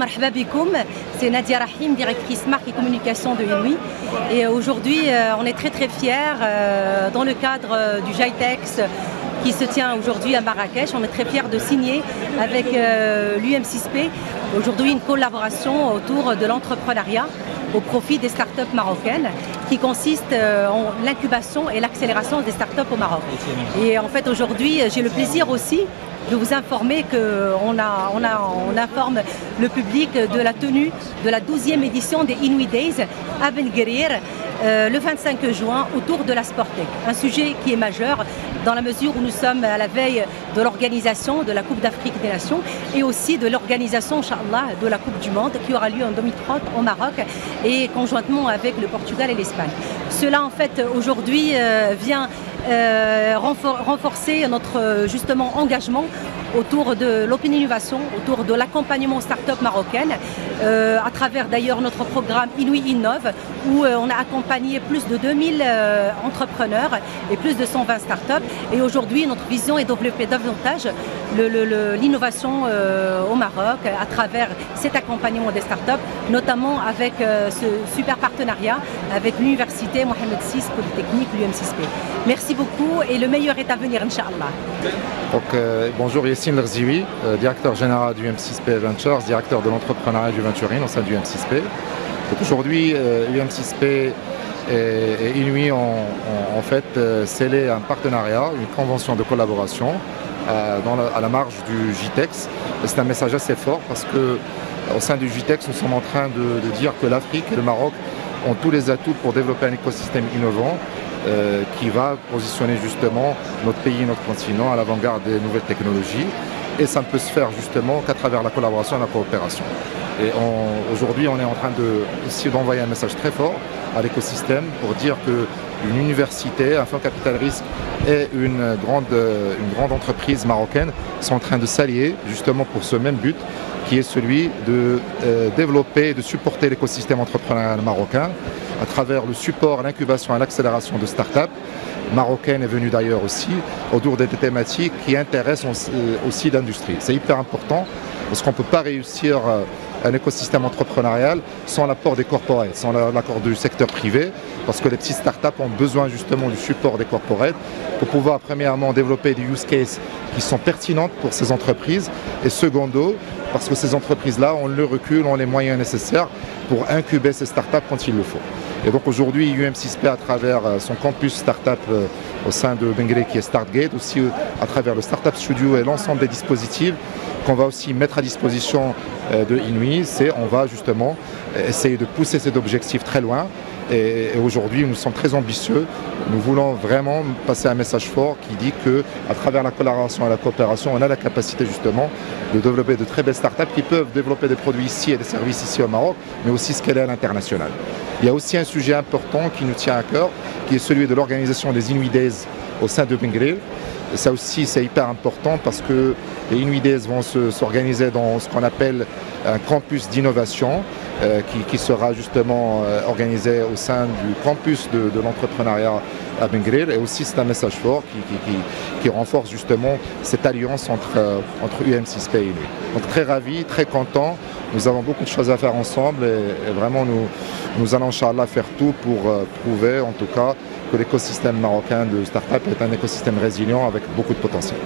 marhaba bikoum. C'est Nadia Rahim, directrice marque et communication de Inouï. Et aujourd'hui, on est très fiers dans le cadre du GITEX qui se tient aujourd'hui à Marrakech. On est très fiers de signer avec l'UM6P aujourd'hui une collaboration autour de l'entrepreneuriat au profit des startups marocaines qui consiste en l'incubation et l'accélération des startups au Maroc. Et en fait aujourd'hui j'ai le plaisir aussi de vous informer qu'on informe le public de la tenue de la 12e édition des Inouï Days à Ben Guerir le 25 juin autour de la Sportec. Un sujet qui est majeur dans la mesure où nous sommes à la veille de l'organisation de la Coupe d'Afrique des Nations et aussi de l'organisation, Inch'Allah, de la Coupe du Monde qui aura lieu en 2030 au Maroc et conjointement avec le Portugal et l'Espagne. Cela en fait aujourd'hui vient renforcer notre justement engagement autour de l'open innovation, autour de l'accompagnement start-up marocaine, à travers d'ailleurs notre programme Inouï Innove, où on a accompagné plus de 2000 entrepreneurs et plus de 120 start-up. Et aujourd'hui, notre vision est de développer davantage l'innovation au Maroc à travers cet accompagnement des start-up, notamment avec ce super partenariat avec l'université Mohamed VI Polytechnique, l'UM6P. Merci beaucoup et le meilleur est à venir, Inch'Allah. Donc, bonjour, Yassine Lerziwi, directeur général du UM6P Ventures, directeur de l'entrepreneuriat du Venturing au sein du UM6P. Aujourd'hui, UM6P et Inouï ont en fait scellé un partenariat, une convention de collaboration à la marge du GITEX. C'est un message assez fort parce qu'au sein du GITEX, nous sommes en train de dire que l'Afrique et le Maroc ont tous les atouts pour développer un écosystème innovant qui va positionner justement notre pays, notre continent à l'avant-garde des nouvelles technologies. Et ça ne peut se faire justement qu'à travers la collaboration et la coopération. Et aujourd'hui, on est en train d'envoyer un message très fort à l'écosystème pour dire qu'une université, un fonds capital risque et une grande entreprise marocaine sont en train de s'allier justement pour ce même but qui est celui de développer et de supporter l'écosystème entrepreneurial marocain à travers le support, l'incubation et l'accélération de start-up marocaine est venue d'ailleurs aussi autour des thématiques qui intéressent aussi l'industrie. C'est hyper important parce qu'on ne peut pas réussir un écosystème entrepreneurial sans l'apport des corporates, sans l'accord du secteur privé, parce que les petites startups ont besoin justement du support des corporates pour pouvoir premièrement développer des use cases qui sont pertinentes pour ces entreprises et secondo, parce que ces entreprises-là ont le recul, ont les moyens nécessaires pour incuber ces startups quand il le faut. Et donc aujourd'hui, UM6P à travers son campus startup au sein de Ben Guerir qui est StartGate, aussi à travers le Startup Studio et l'ensemble des dispositifs qu'on va aussi mettre à disposition de Inouï, on va justement essayer de pousser cet objectif très loin. Et aujourd'hui, nous sommes très ambitieux. Nous voulons vraiment passer un message fort qui dit qu'à travers la collaboration et la coopération, on a la capacité justement de développer de très belles startups qui peuvent développer des produits ici et des services ici au Maroc, mais aussi scaler à l'international. Il y a aussi un sujet important qui nous tient à cœur, qui est celui de l'organisation des Inouï Days au sein de Ben Guerir. Ça aussi, c'est hyper important parce que les Inouï Days vont s'organiser dans ce qu'on appelle un campus d'innovation qui sera justement organisé au sein du campus de l'entrepreneuriat à Ben Guerir. Et aussi, c'est un message fort qui renforce justement cette alliance entre UM6P et Inouï. Donc très ravis, très contents. Nous avons beaucoup de choses à faire ensemble et vraiment nous allons, Inch'Allah, faire tout pour prouver en tout cas que l'écosystème marocain de start-up est un écosystème résilient avec beaucoup de potentiel.